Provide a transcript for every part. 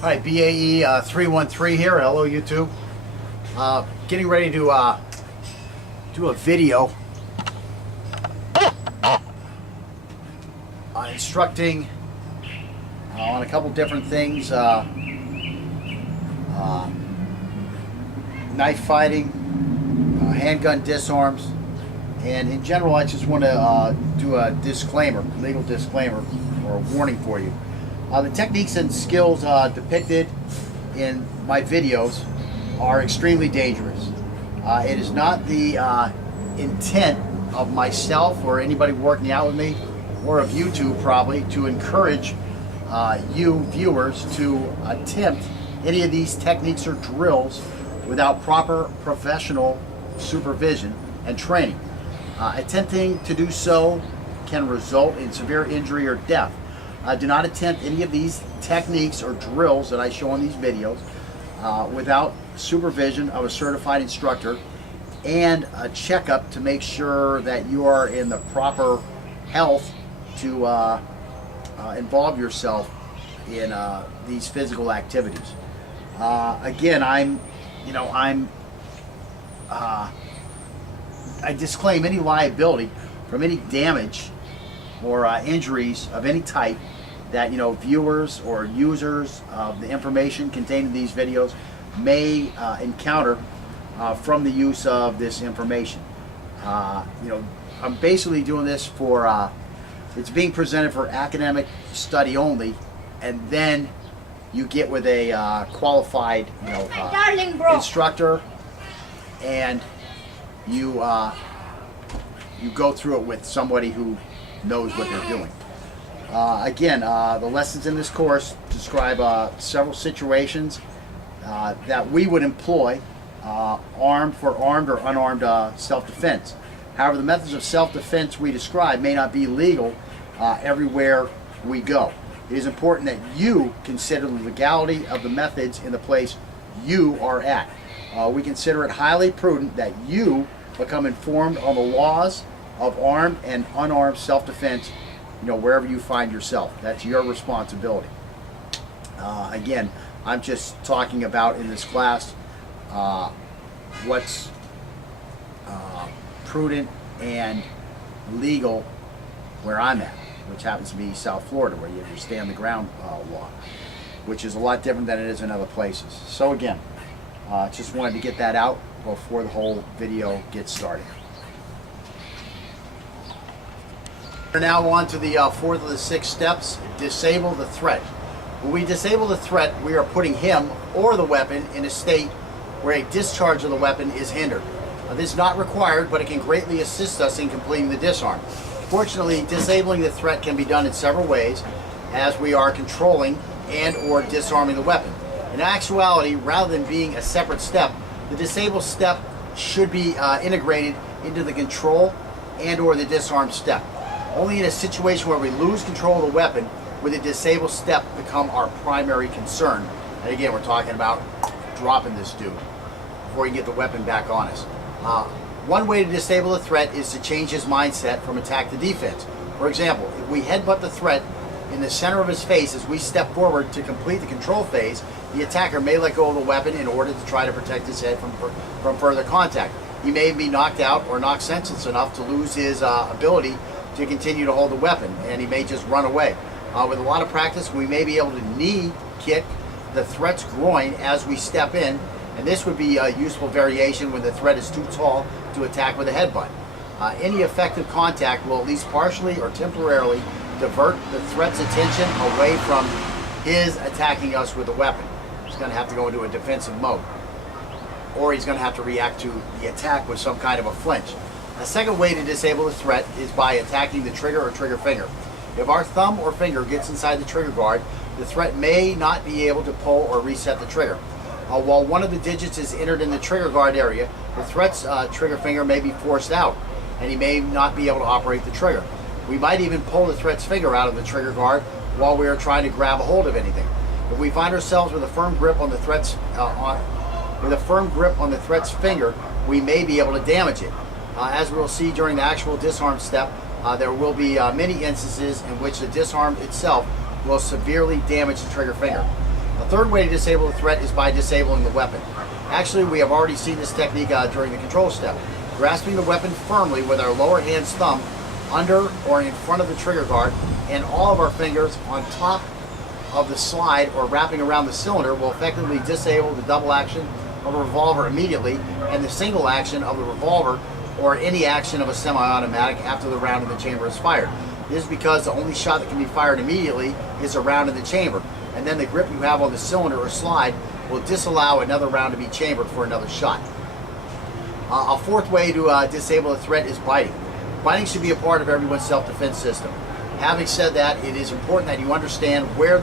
All right, BAE 313 here. Hello, YouTube. Getting ready to do a video instructing on a couple different things. Knife fighting, handgun disarms, and in general, I just want to do a disclaimer, legal disclaimer, or a warning for you. The techniques and skills depicted in my videos are extremely dangerous. It is not the intent of myself or anybody working out with me, or of YouTube probably, to encourage you viewers to attempt any of these techniques or drills without proper professional supervision and training. Attempting to do so can result in severe injury or death. Do not attempt any of these techniques or drills that I show on these videos without supervision of a certified instructor and a checkup to make sure that you are in the proper health to involve yourself in these physical activities. Again, I disclaim any liability from any damage or injuries of any type that viewers or users of the information contained in these videos may encounter from the use of this information. I'm basically doing this for it's being presented for academic study only, and then you get with a qualified instructor, and you go through it with somebody who knows what they're doing. Again, the lessons in this course describe several situations that we would employ armed or unarmed self-defense. However, the methods of self-defense we describe may not be legal everywhere we go. It is important that you consider the legality of the methods in the place you are at. We consider it highly prudent that you become informed on the laws of armed and unarmed self-defense, wherever you find yourself. That's your responsibility. Again, I'm just talking about in this class what's prudent and legal where I'm at, which happens to be South Florida, where you have your stand the ground law, which is a lot different than it is in other places. So again, just wanted to get that out before the whole video gets started. We're now on to the fourth of the 6 steps: disable the threat. When we disable the threat, we are putting him or the weapon in a state where a discharge of the weapon is hindered. This is not required, but it can greatly assist us in completing the disarm. Fortunately, disabling the threat can be done in several ways, as we are controlling and or disarming the weapon. In actuality, rather than being a separate step, the disable step should be integrated into the control and or the disarm step. Only in a situation where we lose control of the weapon would the disable step become our primary concern. And again, we're talking about dropping this dude before you get the weapon back on us. One way to disable the threat is to change his mindset from attack to defense. For example, if we headbutt the threat in the center of his face as we step forward to complete the control phase, the attacker may let go of the weapon in order to try to protect his head from further contact. He may be knocked out or knocked senseless enough to lose his ability to continue to hold the weapon, and he may just run away. With a lot of practice, we may be able to knee kick the threat's groin as we step in, and this would be a useful variation when the threat is too tall to attack with a headbutt. Any effective contact will at least partially or temporarily divert the threat's attention away from his attacking us with a weapon. He's going to have to go into a defensive mode, or he's going to have to react to the attack with some kind of a flinch. A second way to disable the threat is by attacking the trigger or trigger finger. If our thumb or finger gets inside the trigger guard, the threat may not be able to pull or reset the trigger. While one of the digits is entered in the trigger guard area, the threat's trigger finger may be forced out, and he may not be able to operate the trigger. We might even pull the threat's finger out of the trigger guard while we are trying to grab a hold of anything. If we find ourselves with a firm grip on the threat's finger, we may be able to damage it. As we'll see during the actual disarm step, there will be many instances in which the disarm itself will severely damage the trigger finger. A third way to disable the threat is by disabling the weapon. Actually, we have already seen this technique during the control step. Grasping the weapon firmly with our lower hand's thumb under or in front of the trigger guard, and all of our fingers on top of the slide or wrapping around the cylinder will effectively disable the double action of a revolver immediately and the single action of the revolver or any action of a semi-automatic after the round in the chamber is fired. This is because the only shot that can be fired immediately is a round in the chamber, and then the grip you have on the cylinder or slide will disallow another round to be chambered for another shot. A fourth way to disable a threat is biting. Biting should be a part of everyone's self-defense system. Having said that, it is important that you understand where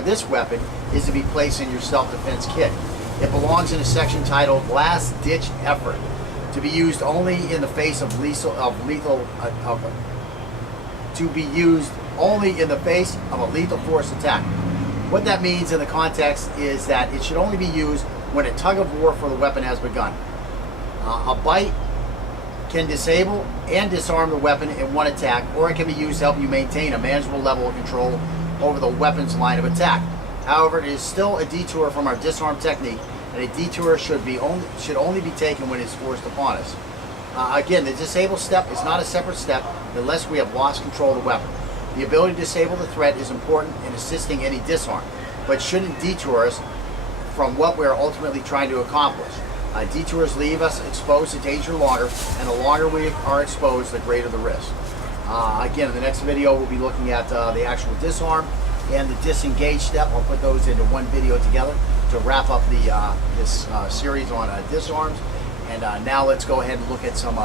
this weapon is to be placed in your self-defense kit. It belongs in a section titled Last Ditch Effort, to be used only in the face of a lethal force attack. What that means in the context is that it should only be used when a tug of war for the weapon has begun. A bite can disable and disarm the weapon in one attack, or it can be used to help you maintain a manageable level of control over the weapon's line of attack. However, it is still a detour from our disarm technique, and a detour should only be taken when it's forced upon us. Again, the disable step is not a separate step unless we have lost control of the weapon. The ability to disable the threat is important in assisting any disarm, but shouldn't detour us from what we're ultimately trying to accomplish. Detours leave us exposed to danger longer, and the longer we are exposed, the greater the risk. Again, in the next video, we'll be looking at the actual disarm and the disengage step. I'll put those into one video together to wrap up this series on disarms. And now let's go ahead and look at some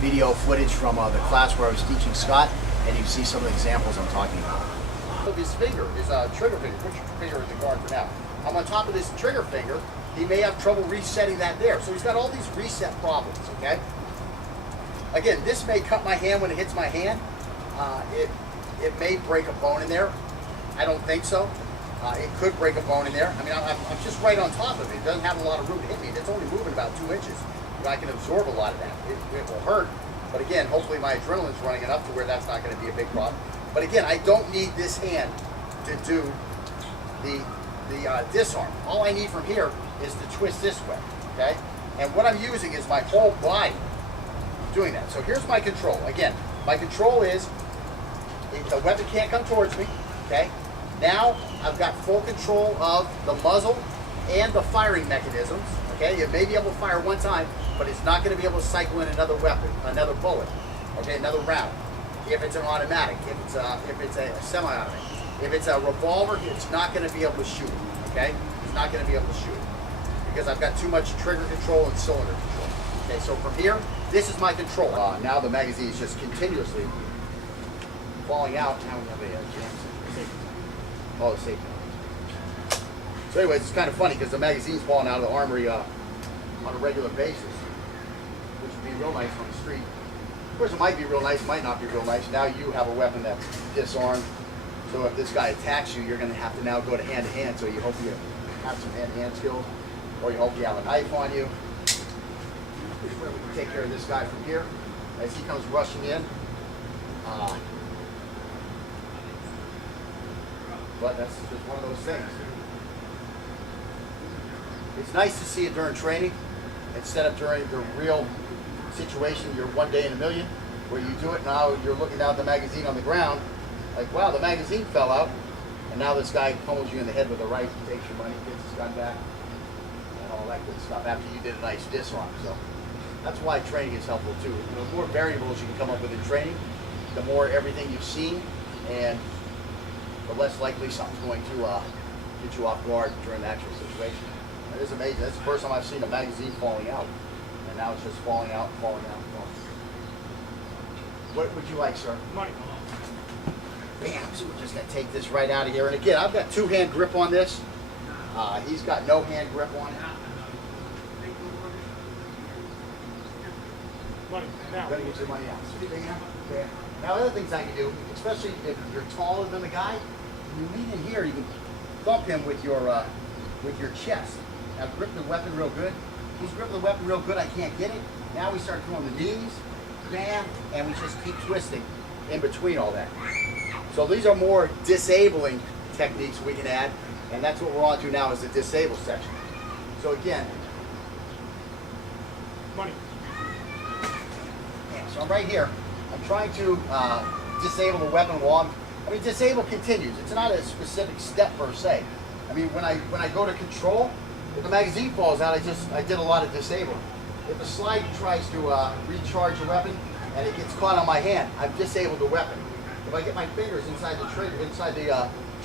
video footage from the class where I was teaching Scott, and you see some of the examples I'm talking about. His finger is a trigger finger. Put your finger in the guard for now. I'm on top of this trigger finger. He may have trouble resetting that there. So he's got all these reset problems, okay? Again, this may cut my hand when it hits my hand. It may break a bone in there. I don't think so. It could break a bone in there. I mean, I'm just right on top of it. It doesn't have a lot of room to hit me. It's only moving about 2 inches. But I can absorb a lot of that. It will hurt. But again, hopefully my adrenaline's running enough to where that's not going to be a big problem. But again, I don't need this hand to do the disarm. All I need from here is to twist this way, okay? And what I'm using is my whole body doing that. So here's my control. Again, my control is the weapon can't come towards me, okay? Now I've got full control of the muzzle and the firing mechanisms, okay? It may be able to fire one time, but it's not going to be able to cycle in another weapon, another bullet, okay, another round. If it's an automatic, if it's a semi-automatic. If it's a revolver, it's not going to be able to shoot, okay? It's not going to be able to shoot because I've got too much trigger control and cylinder control. Okay, so from here, this is my control. Now the magazine is just continuously falling out. Now we have a jam safety. Oh, the safety. So anyways, it's kind of funny because the magazine's falling out of the armory on a regular basis, which would be real nice on the street. Of course, it might be real nice, it might not be real nice. Now you have a weapon that's disarmed. So if this guy attacks you, you're going to have to now go to hand-to-hand. So you hope you have some hand-to-hand skills, or you hope you have a knife on you. We can take care of this guy from here as he comes rushing in. But that's just one of those things. It's nice to see it during training instead of during the real situation. You're one day in a million where you do it. Now you're looking down at the magazine on the ground. Like, wow, the magazine fell out, and now this guy pummels you in the head with a rifle, takes your money, gets his gun back, and all that good stuff after you did a nice disarm. So that's why training is helpful too. The more variables you can come up with in training, the more everything you've seen, and the less likely something's going to get you off guard during the actual situation. It is amazing. That's the first time I've seen a magazine falling out, and now it's just falling out, falling out, falling out. What would you like, sir? Money. Bam, so we're just going to take this right out of here. And again, I've got two-hand grip on this. He's got no hand grip on it. Money, now. Got to get your money out. Okay. Now, other things I can do, especially if you're taller than the guy, when you lean in here, you can thump him with your chest. Now, grip the weapon real good. He's gripping the weapon real good. I can't get it. Now we start throwing the knees, bam, and we just keep twisting in between all that. So these are more disabling techniques we can add And that's what we're on to now, is the disable section. So again, Money. yeah, so I'm right here. I'm trying to disable the weapon while disable continues. It's not a specific step per se. I mean, when I go to control, if the magazine falls out, I did a lot of disabling. If a slide tries to recharge the weapon and it gets caught on my hand, I've disabled the weapon. If I get my fingers inside the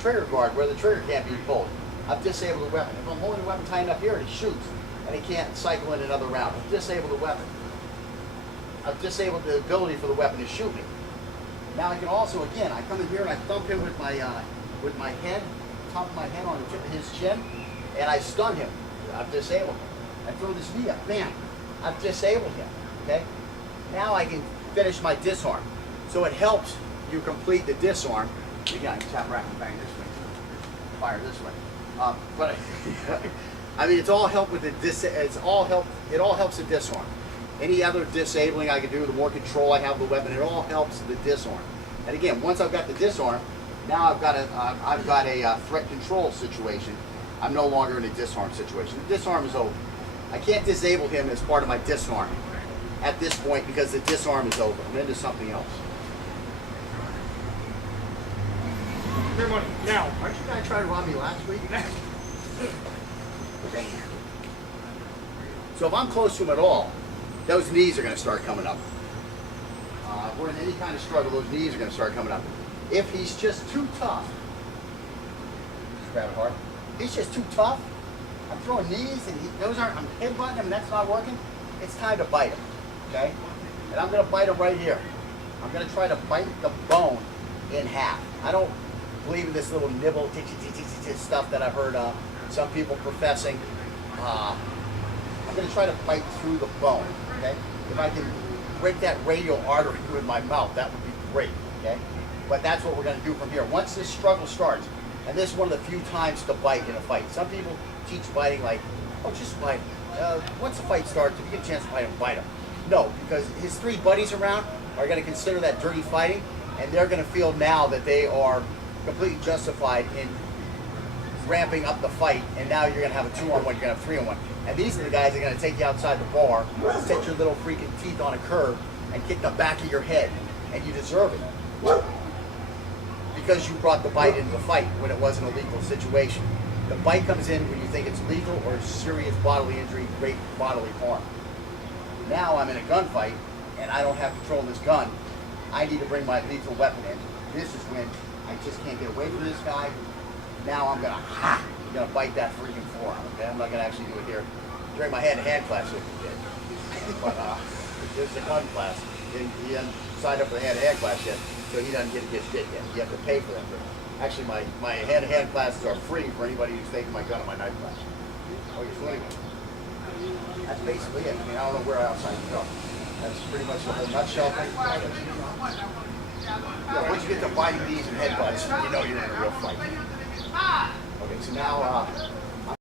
trigger guard where the trigger can't be pulled, I've disabled the weapon. If I'm holding the weapon tight enough here and it shoots and it can't cycle in another round, I've disabled the weapon. I've disabled the ability for the weapon to shoot me. Now I can also, again, I come in here and I thump him with my head, top of my head on the tip of his chin, and I stun him. I've disabled him. I throw this knee up, bam, I've disabled him, okay? Now I can finish my disarm. So it helps you complete the disarm. Again, I can tap, rack, and bang this way, fire this way. But I mean, it's all help with the it all helps the disarm. Any other disabling I can do, the more control I have of the weapon, it all helps the disarm. And again, once I've got the disarm, now I've got a threat control situation. I'm no longer in a disarm situation. The disarm is over. I can't disable him as part of my disarm at this point because the disarm is over. I'm into something else. Your money. Now. Aren't you guys trying to rob me last week? So if I'm close to him at all, those knees are going to start coming up. If we're in any kind of struggle, those knees are going to start coming up. If he's just too tough, just grab it hard. If he's just too tough, I'm throwing knees and I'm headbutting him and that's not working, it's time to bite him, okay? And I'm going to bite him right here. I'm going to try to bite the bone in half. I don't believe in this little nibble stuff that I've heard some people professing. I'm going to try to bite through the bone, okay? If I can break that radial artery with my mouth, that would be great, okay? But that's what we're going to do from here. Once this struggle starts, and this is one of the few times to bite in a fight. Some people teach biting like, oh, just bite him. Once the fight starts, if you get a chance to bite him, bite him. No, because his three buddies around are going to consider that dirty fighting, and they're going to feel now that they are completely justified in ramping up the fight, and now you're going to have a 2-on-1, you're going to have 3-on-1. And these are the guys that are going to take you outside the bar, set your little freaking teeth on a curb, and kick the back of your head. And you deserve it. Because you brought the bite into the fight when it wasn't a lethal situation. The bite comes in when you think it's lethal or serious bodily injury, great bodily harm. Now I'm in a gunfight, and I don't have control of this gun. I need to bring my lethal weapon in. This is when I just can't get away from this guy. Now I'm gonna bite that freaking forearm. Okay, I'm not gonna actually do it here during my hand-to-hand class if you did. But this is a gun class. He hasn't signed up for the hand-to-hand class yet, so he doesn't get to get shit yet. You have to pay for them. Actually, my hand-to-hand classes are free for anybody who's taking my gun in my knife class. Oh, you're swimming. That's basically it. I mean, I don't know where else I can go. That's pretty much the whole nutshell thing. Yeah, once you get to biting knees and headbutts, you know you're in a real fight. Okay, so now